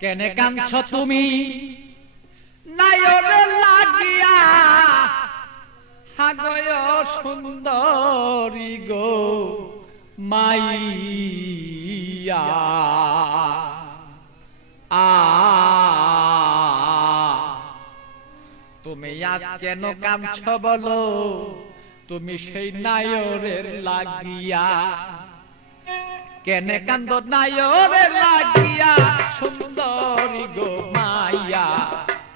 কেনে কাঁদছ তুমি নায়রে লাগিয়া হাগয় সুন্দরী গো মাইয়া তুমি আজ কেন কাঁদছ বলো তুমি সেই নায়রের লাগিয়া কেনে কান্দ নায়রের লাগিয়া সুন্দরী গো মাইয়া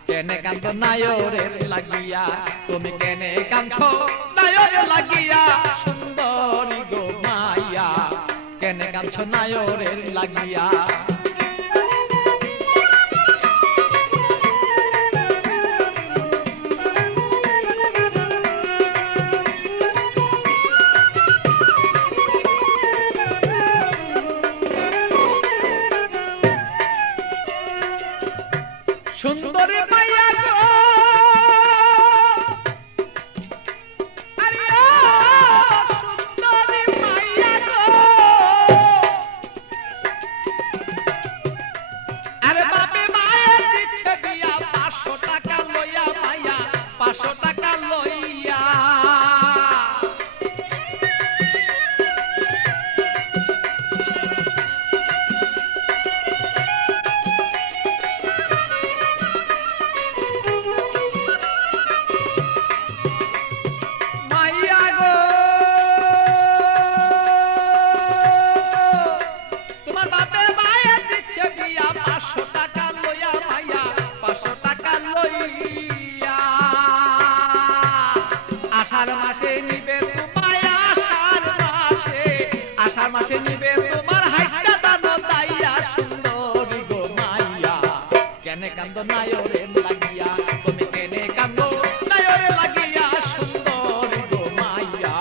কেনে কান্দ নায়রের লাগিয়া তুমি কেনে কাঁদছ নায়রের লাগিয়া সুন্দরী গো মাইয়া কেনে কাঁদছ নায়রের লাগিয়া সুন্দরী মাইয়া গো আরে ও সুন্দরী মাইয়া গো আরে বাপে মায়া দিচ্ছে বিয়া 500 টাকা লইয়া মাইয়া 500 টাকা লইয়া মাসে নিবে তোমার হাইটা দানো তাইয়া সুন্দরী গো মাইয়া কেনে কান্দ নায়রের লাগিয়া তুমি কেনে কান্দ নায়রের লাগিয়া সুন্দরী গো মাইয়া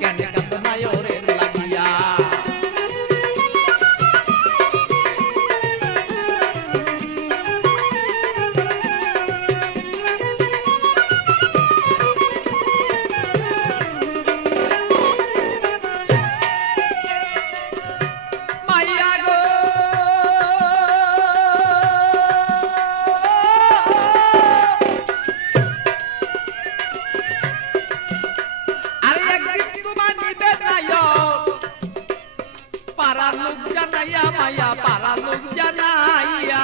কেনে কান্দ নায়রের লাগিয়া পারা লোক জানাইয়া মাইয়া পারা লোক জানাইয়া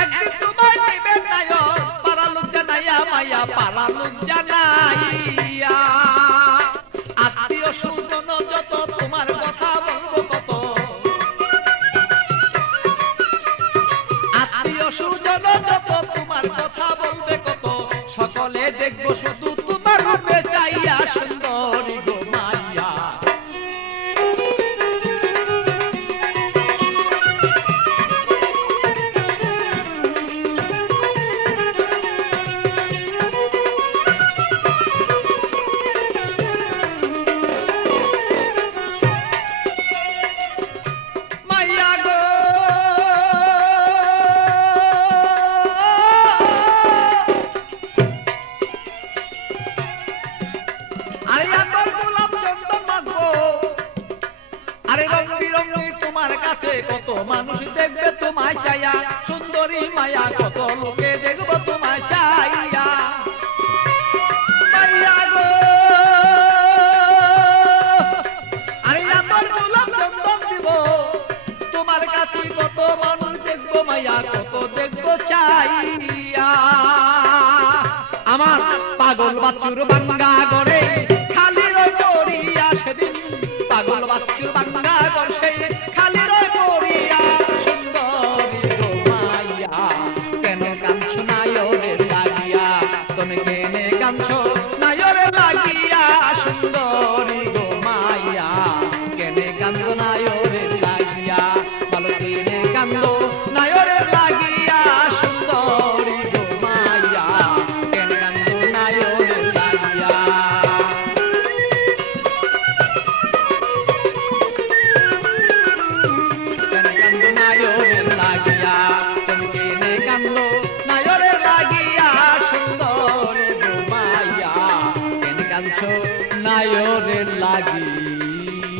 একদিন তোমায় নিবে নায়ক পারা লোক জানাইয়া মাইয়া পারা লোক জানাইয়া আত্মীয় স্বজন যত তোমার কথা বলবো কত আত্মীয় স্বজন যত তোমার কথা বলবে কত সকলে দেখবো শুধু তোমার রূপে চাইয়া সুন্দরী গো মাইয়া মাইয়া গো তোমার কাছে কত মানুষ দেখবে তোমায় চাইয়া সুন্দরী মায়া কত লোকে দেখবো তোমায় চাইয়া মাইয়া গো আরে আমার গোলাপ চন্দন দিব তোমার কাছে কত মানুষ দেখবো মায়া কত দেখবো চাইয়া আমার পাগল বাচ্চুর বাঙ্গা গড়ে খালি রই পড়িয়া সেদিন পাগল বাচ্চুর বাঙ্গা গড় সেই খালি রই পড়িয়া সুন্দরী গো মাইয়া কেন কাঁদছ নায়রের লাগিয়া তুমি কেনে কাঁদছ নায়রের লাগিয়া সুন্দরী গো মাইয়া কেনে কান্দ নায়রের লাগিয়া বলো কেনে কান্দ নায়রের লাগিয়া সুন্দরী গো মাইয়া কেনে কান্দ নায়রের লাগিয়া নায়রের লাগিয়া সুন্দরী গো মাইয়া কেনে কাঁদছ নায়রের আদরের লাগিয়া